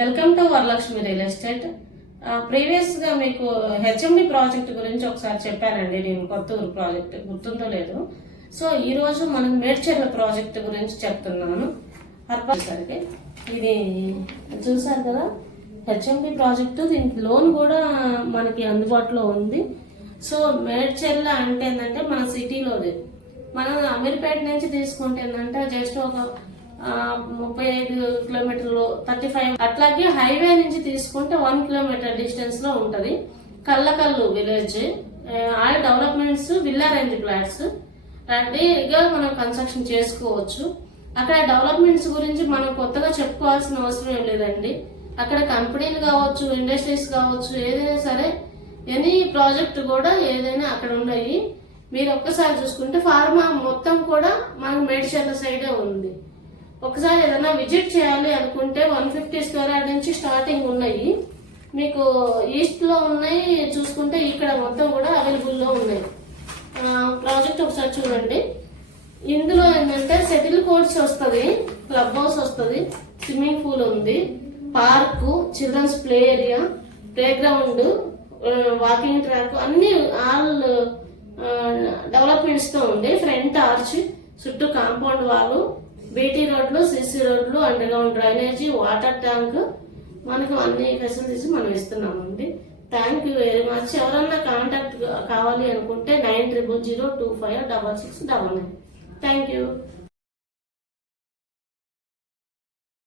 Welcome to Varalakshmi real estate. Previous గా మీకు HMD project గురించి ఒకసారి చెప్పానండి. నేను కొత్తూరు ప్రాజెక్ట్ గుర్తుందో లేదు. సో ఈ రోజు మనం మేడ్చర్ల ప్రాజెక్ట్ గురించి చెప్తున్నాను. సరికి ఇది చూసారు కదా, హెచ్ఎండి ప్రాజెక్టు. దీనికి లోన్ కూడా మనకి అందుబాటులో ఉంది. సో మేడ్చర్ల అంటే ఏంటంటే మన సిటీలోది. మనం అమీర్పేట నుంచి తీసుకుంటే ఏంటంటే జస్ట్ ఒక 35 కిలోమీటర్లు 35. అట్లాగే హైవే నుంచి తీసుకుంటే 1 కిలోమీటర్ డిస్టెన్స్ లో ఉంటది. Kallakallu village. All developments, villa range flats రెడీగా మనం కన్స్ట్రక్షన్ చేసుకోవచ్చు. అక్కడ డెవలప్మెంట్స్ గురించి మనం కొత్తగా చెప్పుకోవాల్సిన అవసరం ఏం లేదండి. అక్కడ కంపెనీలు కావచ్చు, ఇండస్ట్రీస్ కావచ్చు, ఏదైనా సరే ఎనీ ప్రాజెక్ట్ కూడా ఏదైనా అక్కడ ఉన్నాయి. మీరు ఒక్కసారి చూసుకుంటే ఫార్మా మొత్తం కూడా మనకు మేడ్చర్ల సైడే ఉంది. ఒకసారి ఏదైనా విజిట్ చేయాలి అనుకుంటే 150 స్క్వేర్ యార్డ్ నుంచి స్టార్టింగ్ ఉన్నాయి. మీకు ఈస్ట్ లో ఉన్నాయి చూసుకుంటే ఇక్కడ మొత్తం కూడా అవైలబుల్ లో ఉన్నాయి. ప్రాజెక్ట్ ఒకసారి చూడండి. ఇందులో ఏంటంటే సెటిల్ కోర్ట్స్ వస్తుంది, క్లబ్ హౌస్ వస్తుంది, స్విమ్మింగ్ పూల్ ఉంది, park, children's play area, play ground, walking track, అన్ని ఆల్ డెవలప్మెంట్స్ తో ఉంది. ఫ్రంట్ ఆర్చ్, చుట్టూ కాంపౌండ్ వాళ్ళు, బీటీ రోడ్లు, సిసి రోడ్లు, under ground drainage, water tank, మనకు అన్ని ఫెసిలిటీస్ మనం ఇస్తున్నామండి. Thank you very much. ఎవరన్నా కాంటాక్ట్ కావాలి అనుకుంటే 9000256699. Thank you.